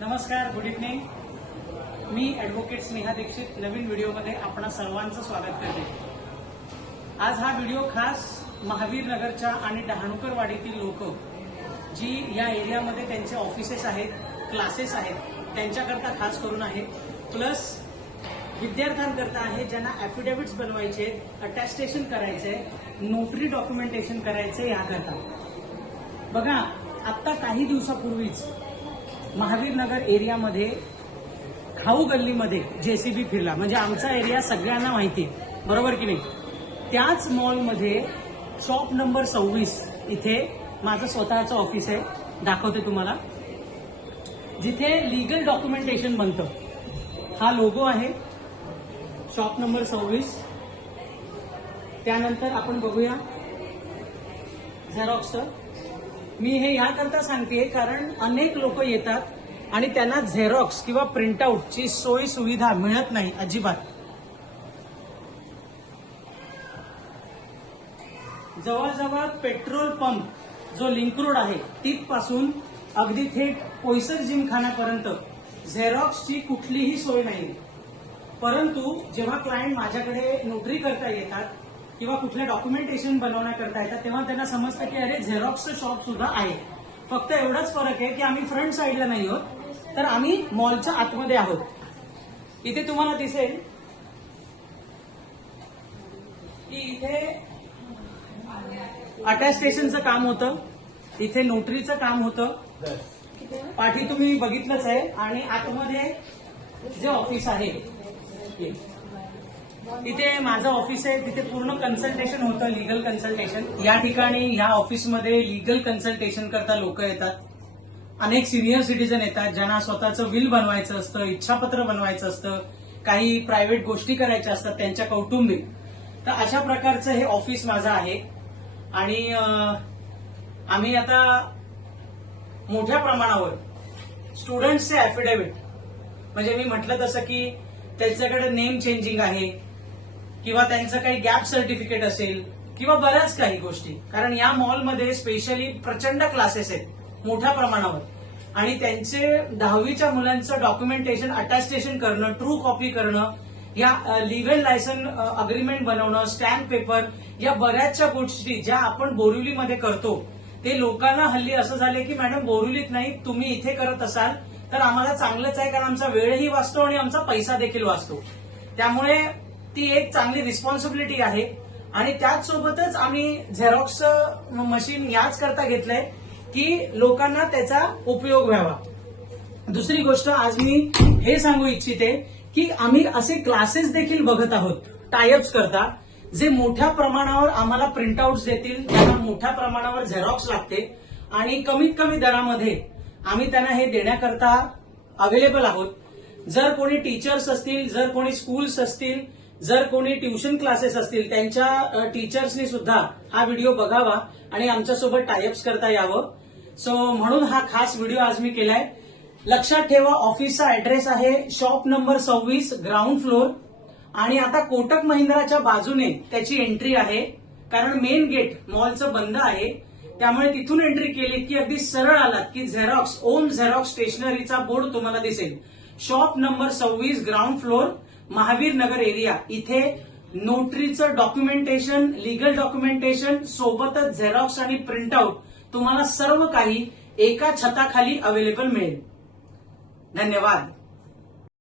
नमस्कार, good evening. मी advocate Sneha Dikshit नवीन व्हिडिओमध्ये आपणा सर्वांचं स्वागत करते. आज हा व्हिडिओ खास महावीर नगरच्या आणि डहाणूकरवाडीतील लोक जी या एरियामध्ये त्यांचे ऑफिसेस आहेत, क्लासेस आहेत, त्यांच्याकरता खास करून आहे. प्लस विद्यार्थ्यांकरता आहे ज्यांना ॲफिडेव्हिट्स बनवायचे, अटॅस्टेशन करायचे, नोटरी डॉक्युमेंटेशन करायचे. याकरता बघा, आत्ता काही दिवसापूर्वीच महावीर नगर एरियामध्ये खाऊ गल्लीमध्ये जेसीबी फिरला. म्हणजे आमचा एरिया सगळ्यांना माहिती आहे, बरोबर की नाही. त्याच मॉलमध्ये शॉप नंबर 26 इथे माझं स्वतःचं ऑफिस आहे, दाखवते तुम्हाला, जिथे लीगल डॉक्युमेंटेशन बनतं. हा लोगो आहे, शॉप नंबर 26. त्यानंतर आपण बघूया झेरॉक्सचं. मी हे याकरता सांगते कारण अनेक लोक येतात आणि त्यांना झेरॉक्स किंवा प्रिंटआउटची सोयी सुविधा मिळत नाही अजिबात. जवळजवळ पेट्रोल पंप जो लिंक रोड आहे तिथपासून अगदी थेट पोयसर जिमखान्यापर्यंत झेरॉक्सची कुठलीही सोय नाही. परंतु जेव्हा क्लायंट माझ्याकडे नोटरी करता येतात किंवा कुठल्या डॉक्युमेंटेशन बनवण्याकरता येतात तेव्हा त्यांना समजतं की अरे झेरॉक्सचं शॉप सुद्धा आहे. फक्त एवढाच फरक आहे की आम्ही फ्रंट साईडला नाही आहोत, तर आम्ही मॉलच्या आतमध्ये आहोत. इथे तुम्हाला दिसेल की इथे अटॅस्टेशनचं काम होतं, इथे नोटरीचं काम होतं. पाठी तुम्ही बघितलंच आहे. आणि आतमध्ये जे ऑफिस आहे तिथे माझं ऑफिस आहे, तिथे पूर्ण कन्सल्टेशन होतं, लीगल कन्सल्टेशन. या ठिकाणी ह्या ऑफिसमध्ये लीगल कन्सल्टेशन करता लोक येतात. अनेक सिनियर सिटीजन येतात ज्यांना स्वतःचं विल बनवायचं असतं, इच्छापत्र बनवायचं असतं, काही प्रायव्हेट गोष्टी करायच्या असतात त्यांच्या कौटुंबिक. तर अशा प्रकारचं हे ऑफिस माझं आहे. आणि आम्ही आता मोठ्या प्रमाणावर स्टुडंट्सचे ॲफिडेव्हिट, म्हणजे मी म्हटलं तसं की त्यांच्याकडे नेम चेंजिंग आहे किंवा त्यांचं काही गॅप सर्टिफिकेट असेल किंवा बऱ्याच काही गोष्टी, कारण या मॉलमध्ये स्पेशली प्रचंड क्लासेस आहेत मोठ्या प्रमाणावर. आणि त्यांचे 10वीच्या मुलांचं डॉक्युमेंटेशन, अटॅस्टेशन करणं, ट्रू कॉपी करणं, या लिगल लायसन अग्रीमेंट बनवणं, स्टॅम्प पेपर, या बऱ्याचशा गोष्टी ज्या आपण बोरिवलीमध्ये करतो ते लोकांना हल्ली असं झाले की मॅडम बोरिवलीत नाही, तुम्ही इथे करत असाल तर आम्हाला चांगलंच आहे, कारण आमचा वेळही वाचतो आणि आमचा पैसा देखील वाचतो. त्यामुळे ती एक चांगली रिस्पॉन्सिबिलिटी आहे. आणि त्याचसोबतच आम्ही झेरॉक्सचं मशीन याच करता घेतलंय की लोकांना त्याचा उपयोग व्हावा. दुसरी गोष्ट आज मी हे सांगू इच्छिते की आम्ही असे क्लासेस देखील बघत आहोत टायअप्स करता, जे मोठ्या प्रमाणावर आम्हाला प्रिंटआउट्स देतील, त्यांना मोठ्या प्रमाणावर झेरॉक्स लागते आणि कमीत कमी दरामध्ये आम्ही त्यांना हे देण्याकरता अवेलेबल आहोत. जर कोणी टीचर्स असतील, जर कोणी स्कूल्स असतील, जर कोणी ट्युशन क्लासेस असतील, त्यांच्या टीचर्सनी सुद्धा हा व्हिडिओ बघावा आणि आमच्यासोबत टायअप्स करता यावं. सो म्हणून हा खास व्हिडिओ आज मी केलाय. लक्षात ठेवा, ऑफिसचा ऍड्रेस आहे शॉप नंबर 26 ग्राउंड फ्लोर. आणि आता कोटक महिंद्राच्या बाजूने त्याची एंट्री आहे, कारण मेन गेट मॉलचं बंद आहे. त्यामुळे तिथून एंट्री केली की अगदी सरळ आलात की झेरॉक्स, ओम झेरॉक्स स्टेशनरीचा बोर्ड तुम्हाला दिसेल. Shop number 26 ground floor, Mahavir Nagar area. इथे नोटरीचं डॉक्युमेंटेशन, लीगल डॉक्युमेंटेशन सोबतच झेरॉक्स आणि प्रिंटआउट तुम्हाला सर्व काही एका छताखाली अवेलेबल मिळेल. धन्यवाद.